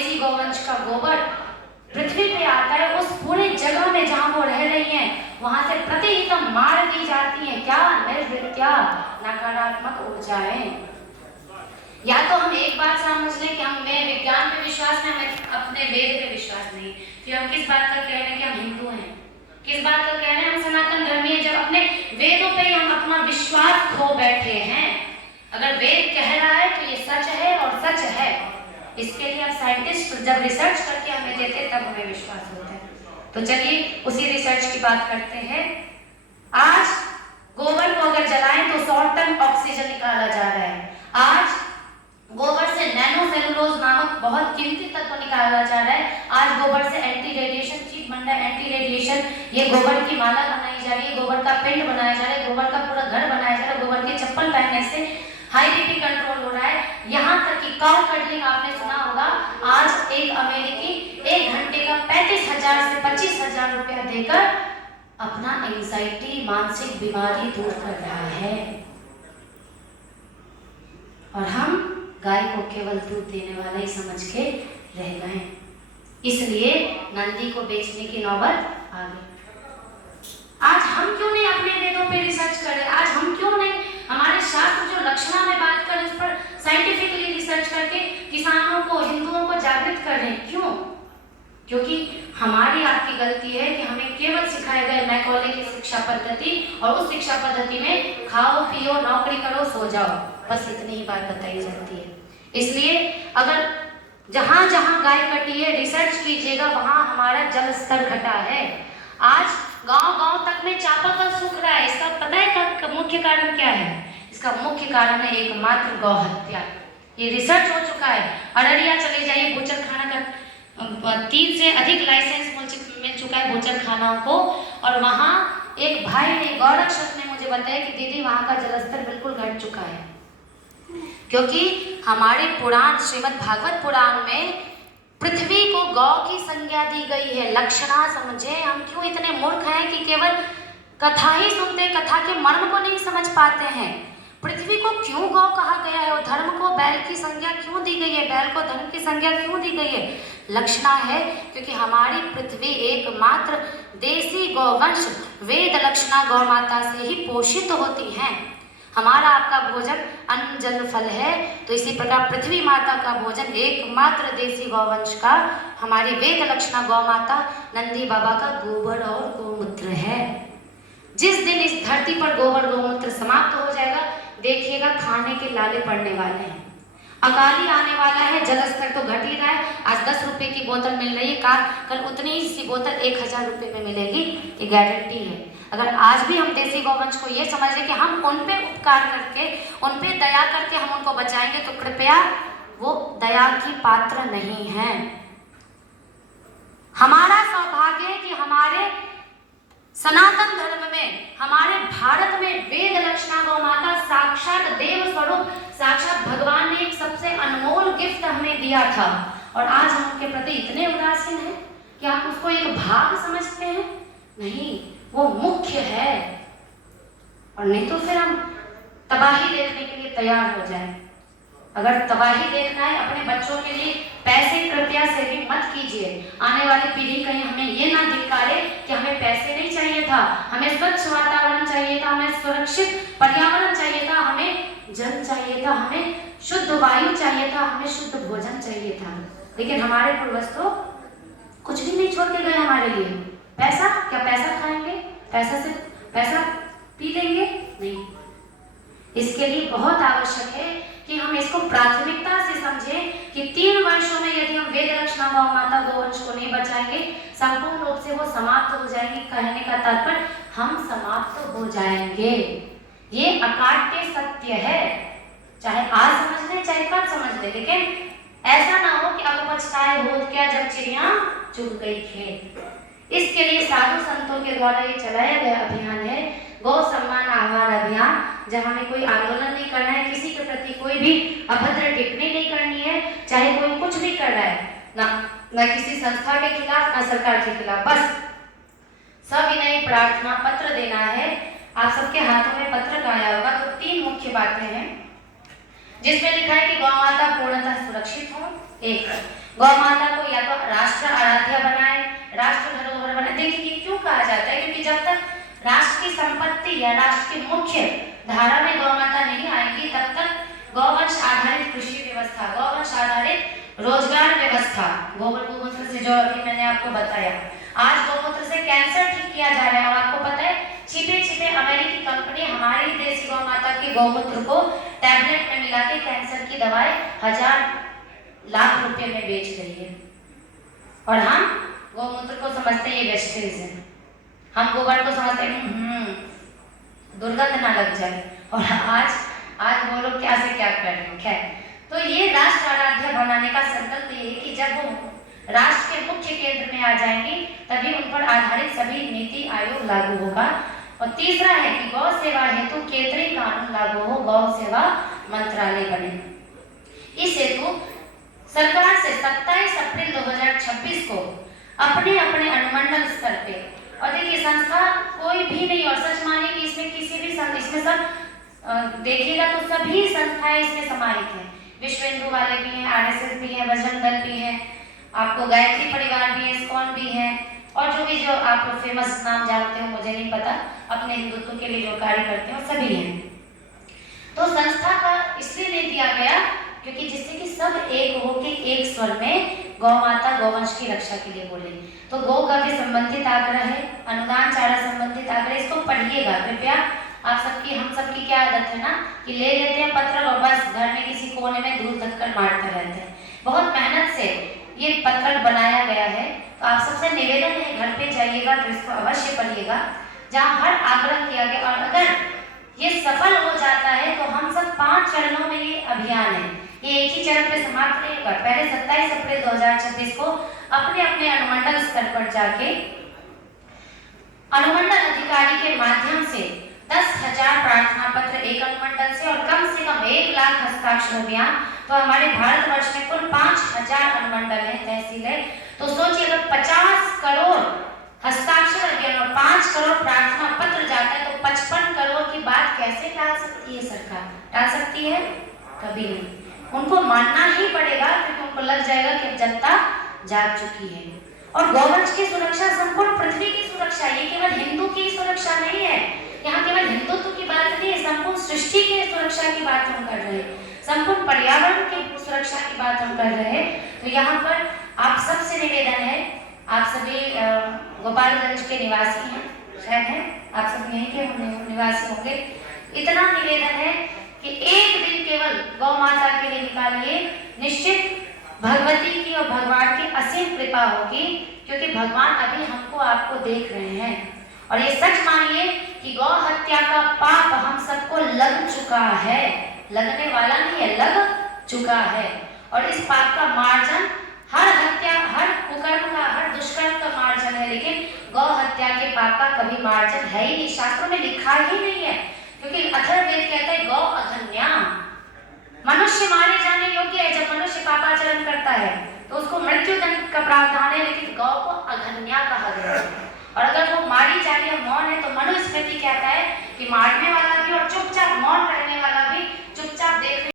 देसी गौवंश का गोबर पृथ्वी पे आता है, उस पूरे जगह में जहाँ वो रह रही हैं वहां से प्रतिहितम मार दी जाती है क्या निर्वृत्या नकारात्मक ऊर्जाएं। या तो हम एक बात समझ लें कि हमें विज्ञान पे विश्वास नहीं, हमें अपने वेद पे विश्वास नहीं, फिर हम किस बात का कह रहे हैं कि हम हिंदू हैं, किस बात का कह रहे हैं हम सनातन धर्मी हैं, जब अपने वेदों पे हम अपना विश्वास खो बैठे हैं। अगर वेद कह रहा है तो ये सच है और सच है, इसके लिए अब साइंटिस्ट जब रिसर्च करके हमें देते तब हमें विश्वास होता है। तो चलिए उसी रिसर्च की बात करते हैं। आज गोबर को अगर जलाएं तो 100 टन ऑक्सीजन निकाला जा रहा है। आज गोबर से नैनो सेलुलोज नामक बहुत कीमती तत्व निकाला जा रहा है। आज गोबर से एंटी रेडिएशन चीप बन रहा है, एंटी रेडिएशन ये गोबर की माला बनाई जा रही है, गोबर का पेंट बनाया जा रहा है, गोबर का पूरा घर बनाया जा रहा है, गोबर के चप्पल पहनने से हाई बीपी कंट्रोल हो रहा है। यहाँ तक कि काउ कटलिंग आपने सुना होगा, आज एक अमेरिकी 1 घंटे का 35,000 से 25,000 रुपया देकर अपना एंजाइटी मानसिक बीमारी दूर कर रहा है। और हम गाय को केवल दूध देने वाला ही समझ के रह गए, इसलिए नंदी को बेचने की नौबत आ गई। आज हम क्यों नहीं अपने वेदों पे रिसर्च करें? आज हम क्यों नहीं हमारे शास्त्र जो लक्षणा में बात करें उस पर साइंटिफिकली रिसर्च करके किसानों को, हिंदुओं को जागृत करें? क्यों? क्योंकि हमारी आपकी गलती है कि हमें केवल सिखाया गया मैकॉले की शिक्षा पद्धति, और उस शिक्षा पद्धति में खाओ पियो नौकरी करो सो जाओ, बस इतनी ही बात बताई जाती है। इसलिए अगर जहां जहां गाय कटी है रिसर्च कीजिएगा, वहां हमारा जल स्तर घटा है। आज गांव-गांव तक में चापाकल सूख रहा है। इसका पता है का मुख्य कारण क्या है? इसका मुख्य कारण है एकमात्र गौ हत्या। ये रिसर्च हो चुका है। अररिया चले जाइए, बूचर खाना का 3 से अधिक लाइसेंस मिल चुका है बूचर खानाओं को, और वहाँ एक भाई ने, गौरक्षक ने मुझे बताया कि दीदी वहाँ का जलस्तर बिल्कुल घट चुका है, क्योंकि हमारे पुराण श्रीमद् भागवत पुराण में पृथ्वी को गौ की संज्ञा दी गई है। लक्षणा समझे। हम क्यों इतने मूर्ख हैं कि केवल कथा ही सुनते, कथा के मर्म को नहीं समझ पाते हैं। पृथ्वी को क्यों गौ कहा गया है और धर्म को बैल की संज्ञा क्यों दी गई है, बैल को धर्म की संज्ञा क्यों दी गई है? लक्षणा है क्योंकि हमारी पृथ्वी एकमात्र देसी गौवंश वेद लक्षणा गौ माता से ही पोषित होती हैं। हमारा आपका भोजन अन्न जल फल है, तो इसी प्रकार पृथ्वी माता का भोजन एकमात्र देसी गौवंश का हमारी वेद लक्षणा गौ माता नंदी बाबा का गोबर और गोमूत्र है। जिस दिन इस धरती पर गोबर गोमूत्र समाप्त हो जाएगा, देखिएगा खाने के लाले पड़ने वाले हैं, अकाली आने वाला है। जलस्तर तो घट ही रहा है। आज 10 रुपए की बोतल मिल रही है, कल उतनी ही सी बोतल 1000 रुपये में मिलेगी, ये गारंटी है। अगर आज भी हम देसी गौवंश को ये समझ लें कि हम उन पे उपकार करके, उन पे दया करके हम उनको बचाएंगे, तो कृपया वो दया की पात्र नहीं है। हमारा सौभाग्य है कि हमारे सनातन धर्म में, हमारे भारत में वेद लक्षणा गौ माता साक्षात देव स्वरूप, साक्षात भगवान ने एक सबसे अनमोल गिफ्ट हमें दिया था, और आज हम उनके प्रति इतने उदासीन हैं कि आप उसको एक भाग समझते हैं। नहीं, वो मुख्य है, और नहीं तो फिर हम तबाही देखने के लिए तैयार हो जाएं। अगर तबाही देखना है अपने बच्चों के लिए, पैसे कृपया से भी मत कीजिए। आने वाली पीढ़ी कहीं हमें ये ना धिक्कारे कि हमें पैसे नहीं चाहिए था, हमें स्वच्छ वातावरण चाहिए था, हमें सुरक्षित पर्यावरण चाहिए था, हमें जल चाहिए था, हमें शुद्ध वायु चाहिए था, हमें शुद्ध भोजन चाहिए था, लेकिन हमारे पूर्वज तो कुछ भी नहीं छोड़ के गए हमारे लिए। पैसा, क्या पैसा खाएंगे? पैसा पी लेंगे? नहीं। इसके लिए बहुत आवश्यक है कि हम इसको प्राथमिकता से समझें कि 3 वर्षों में यदि हम वेद लक्षणा गौ माता गोवंश को नहीं बचाएंगे, संपूर्ण रूप से वो समाप्त हो जाएंगे। कहने का तात्पर्य हम समाप्त हो जाएंगे। ये अकाट्य सत्य है, चाहे आज समझ ले चाहे कल समझ ले, लेकिन ऐसा ना हो कि अब पछताए होत क्या जब चिड़िया चुग गई खेत। इसके लिए साधु संतों के द्वारा ये चलाया गया अभियान है गौ सम्मान आहार अभियान, जहाँ हमें कोई आंदोलन नहीं करना है, किसी के प्रति कोई भी अभद्र टिप्पणी नहीं करनी है, चाहे कोई कुछ भी कर रहा है, ना किसी संस्था के खिलाफ ना सरकार के खिलाफ, बस सविनय प्रार्थना पत्र देना है। आप सबके हाथों में पत्र आया होगा, तो 3 मुख्य बातें हैं जिसमें लिखा है कि गौ माता पूर्णतः सुरक्षित हो। 1, गौ माता को या तो राष्ट्र आराध्य बनाए, राष्ट्र धरोहर बनाए। देखिए ये क्यों कहा जाता है, क्योंकि जब तक राष्ट्र की संपत्ति या राष्ट्र की मुख्य धारा में गौ माता नहीं आएगी तब तक गौवंश आधारित कृषि व्यवस्था, गौवंश आधारित रोजगार व्यवस्था, गोमूत्र से जो अभी मैंने आपको बताया, आज गौमूत्र से कैंसर ठीक किया जा रहा है। और आपको पता है छिपे छिपे अमेरिकी कंपनी हमारी देसी गौ माता के गौमूत्र को टैबलेट में मिला के कैंसर की दवाई 1000 लाख रुपए में बेच रही है। और हम गौमूत्र को समझते हैं ये वेस्टेज है, हम गोबर को समझते हैं दुर्गंध ना लग जाए। और आज वो लोग क्या से क्या कर रहे हैं। खैर, तो ये राष्ट्र आराध्य बनाने का संकल्प ये है कि जब वो राष्ट्र के मुख्य केंद्र में आ जाएंगे तभी उन पर आधारित सभी नीति आयोग लागू होगा। और तीसरा है कि गौ सेवा हेतु केंद्रीय कानून लागू हो, गौ सेवा मंत्रालय बने। इस हेतु सरकार से 27 अप्रैल 2026 को अपने अपने अनुमंडल स्तर पे, और देखिए संस्था कोई भी नहीं, और सच मानिए कि इसमें किसी भी इसमें सब देखिएगा तो सभी संस्थाएं इसमें समाहित हैं। विश्व हिंदू वाले भी हैं, आरएसएस भी है, बजरंग दल भी है, आपको गायत्री परिवार भी है, इस्कॉन भी है, और जो भी जो आप फेमस नाम जानते हो मुझे नहीं पता, अपने हिंदुत्व के लिए जो कार्य करते हो सभी हैं। तो संस्था का इसलिए नहीं दिया गया क्योंकि जिससे कि सब एक हो के एक स्वर में गौ माता गौवंश की रक्षा के लिए बोले। तो गौ का भी संबंधित आग्रह है, अनुदान चारा संबंधित आग्रह, इसको पढ़िएगा कृपया। आप सबकी हम सबकी क्या आदत है ना कि ले लेते हैं पत्र और बस घर में किसी कोने में दूर तक कर मारते रहते हैं। बहुत मेहनत से ये पत्र बनाया गया है, तो आप सबसे निवेदन है घर पे जाइएगा तो इसको अवश्य पढ़िएगा, जहाँ हर आग्रह किया गया। और अगर ये सफल हो जाता है तो हम सब 5 चरणों में ये अभियान है, ये एक ही चरण पे समाप्त नहीं होगा। पहले 27 अप्रैल 2026 को अपने अपने अनुमंडल स्तर पर जाके अनुमंडल अधिकारी के माध्यम से 10,000 प्रार्थना पत्र एक अनुमंडल से और कम से कम 1 लाख हस्ताक्षर अभियान। तो हमारे भारतवर्ष में कुल 5,000 अनुमंडल है, तहसील है। तो सोचिए अगर 50 करोड़ हस्ताक्षर अभियान और 5 करोड़ प्रार्थना पत्र जाता है तो 55 करोड़ की बात कैसे टाल सकती है सरकार? टाल सकती है? कभी नहीं। उनको मानना ही पड़ेगा क्योंकि उनको लग जाएगा कि जनता जाग चुकी है। और गौवंश की सुरक्षा संपूर्ण पृथ्वी की सुरक्षा, ये केवल हिंदू की सुरक्षा नहीं है, यहाँ केवल हिंदुत्व की बात नहीं है, संपूर्ण सृष्टि की सुरक्षा की बात हम कर रहे हैं, संपूर्ण पर्यावरण की सुरक्षा की बात हम कर रहे हैं। तो यहाँ पर आप सबसे निवेदन है, आप सभी गोपालगंज के निवासी हैं, शायद हैं, आप सब यहीं के निवासी होंगे। इतना निवेदन है कि एक दिन केवल गौ माता के लिए निकालिए, निश्चित भगवती की और भगवान की असीम कृपा होगी, क्योंकि भगवान अभी हमको आपको देख रहे हैं। और ये सच मानिए कि गौ हत्या का पाप हम सबको लग चुका है, लगने वाला नहीं है, लग चुका है। और इस पाप का मार्जन हर हत्या, हर कुकर्म का, हर दुष्कर्म का मार्जन है, लेकिन गौ हत्या के पाप का कभी मार्जन है ही नहीं, शास्त्रों में लिखा ही नहीं है। क्योंकि अथर्ववेद कहता है गौ अघन्या, मनुष्य मारे जाने योग्य है। जब मनुष्य पापाचरण करता है तो उसको मृत्यु दंड का प्रावधान है, लेकिन गौ को अघन्या कहा गया है। और अगर वो मारी जा रही है, मौन है, तो मनुस्मृति कहता है कि मारने वाला भी और चुपचाप मौन रहने